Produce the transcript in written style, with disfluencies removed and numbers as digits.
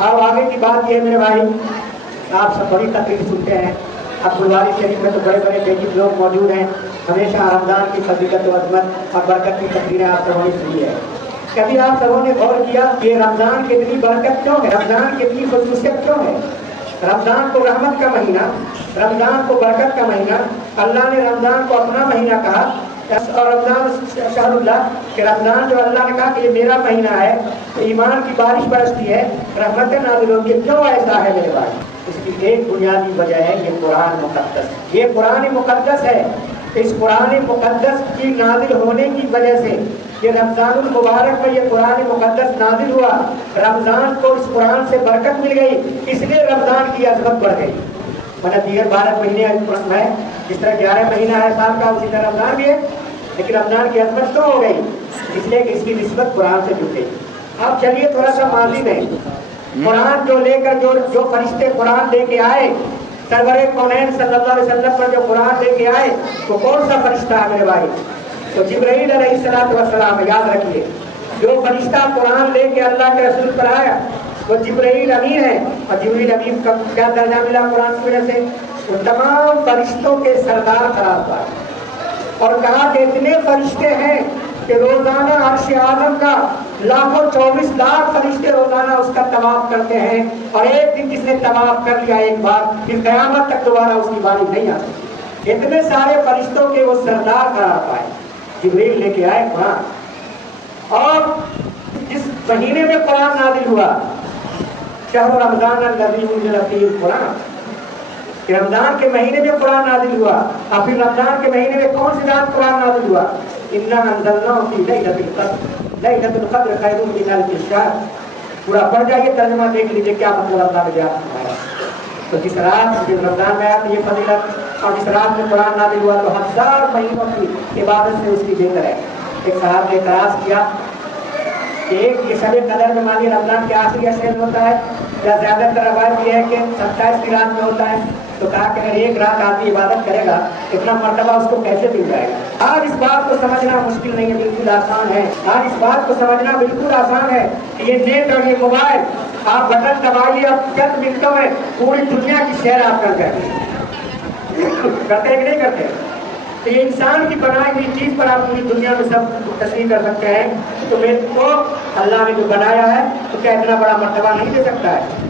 अब आगे की बात ये है मेरे भाई, आप सब बड़ी तकलीफ सुनते हैं। अब बुलवारी शरीफ में तो बड़े बड़े बेजित लोग मौजूद हैं, हमेशा रमज़ान की फजीलत व अज़मत और बरकत की तकरीरें आप सबों ने सुनी है। कभी आप सबों ने गौर किया कि रमज़ान की इतनी बरकत क्यों है, रमज़ान की इतनी खुसूसियत क्यों है? रमज़ान को रहमत का महीना, रमज़ान को बरकत का महीना, अल्लाह ने रमज़ान को अपना महीना कहा। और रमज़ान शहरुल्लाह कि रमज़ान जो अल्लाह ने कहा कि ये मेरा महीना है, तो ईमान की बारिश बरसती है, रहमतें नाज़िल होती है। क्यों ऐसा है मेरे भाई? इसकी एक बुनियादी वजह है ये कुरान मुक़द्दस। ये कुरान मुक़द्दस है। इस कुरान मुक़द्दस की नाज़िल होने की वजह से ये रमज़ानुल मुबारक में ये कुरान मुक़द्दस नाज़िल हुआ। रमज़ान को इस कुरान से बरकत मिल गई, इसलिए रमज़ान की अज़मत बढ़ गई। मतलब दीगर 12 महीने है, जिस तरह 11 महीना है साल का, उसी तरह रमज़ान भी है, लेकिन रमज़ान की अज़मत तो हो गई इसलिए कि इसकी निस्बत कुरान से जुड़ गई। अब चलिए थोड़ा सा माज़ी में कुरान जो लेकर जो फरिश्ते कुरान लेके आए, सरवरे कौनैन सल्लल्लाहु अलैहि वसल्लम पर जो कुरान लेके आए, तो कौन सा फरिश्ता है मेरे भाई? तो जिब्राईल अलैहिस्सलातु वस्सलाम। याद रखिए, जो फरिश्ता कुरान लेके अल्लाह के रसूल पर आया वो जिब्राईल अमीन है। और जिब्राईल अमीन का क्या दर्जा मिला कुरान की वजह से? वो तमाम फरिश्तों के सरदार करार पाए। और कहा कि इतने फरिश्ते हैं कि रोजाना अर्श आज़म का लाखों 24 लाख फरिश्ते रोजाना उसका तवाफ करते हैं। और एक दिन जिसने तवाफ कर लिया एक बार, फिर क़यामत तक दोबारा उसकी बारी नहीं आती। इतने सारे फरिश्तों के वो सरदार करार पाए, जिब्रील लेके आए कुरान। और जिस महीने में कुरान नाज़िल हुआ, शहर रमज़ान अल्लज़ी उन्ज़िला फ़ीहिल कुरान, रमज़ान के महीने में कुरान नाज़िल हुआ। और फिर रमज़ान के महीने में कौन सी रात कुरान नाज़िल हुआ? इन्ना अंज़लनाहु फ़ी लैलतिल क़द्र, लैलतुल क़द्र खैरुम मिन अल्फ़ि शहर। पूरा पढ़ जाइए, तर्जुमा देख लीजिए क्या मतलब अल्लाह ने बयान फरमाया। तो जिस रात जिस रमज़ान में आया तो ये फजीलत, और जिस रात में कुरान नाज़िल हुआ तो 1000 महीनों की इबादत से उसकी बेहतर है। एक साहब ने इतराज़ किया कि एक ये शब कदर में मानिए रमज़ान के आखिरी अशरे में होता है, या ज़्यादातर रवायत ये है कि 27 की रात में होता है। तो कहा कि अगर एक रात आदमी इबादत करेगा, इतना मर्तबा उसको कैसे मिल जाएगा? आज इस बात को समझना मुश्किल नहीं है, बिल्कुल आसान है। आज इस बात को समझना बिल्कुल आसान है कि ये नेट और ये मोबाइल, आप बटन दबाइए, अब चंद मिनटों में पूरी दुनिया की सैर आप कर जाएंगे। करते हैं कि नहीं करते? तो ये इंसान की बनाई हुई चीज़ पर आप पूरी दुनिया में सब तस्लीम कर सकते हैं। तो मेरे को अल्लाह ने जो बनाया है तो क्या इतना बड़ा मर्तबा नहीं दे सकता है?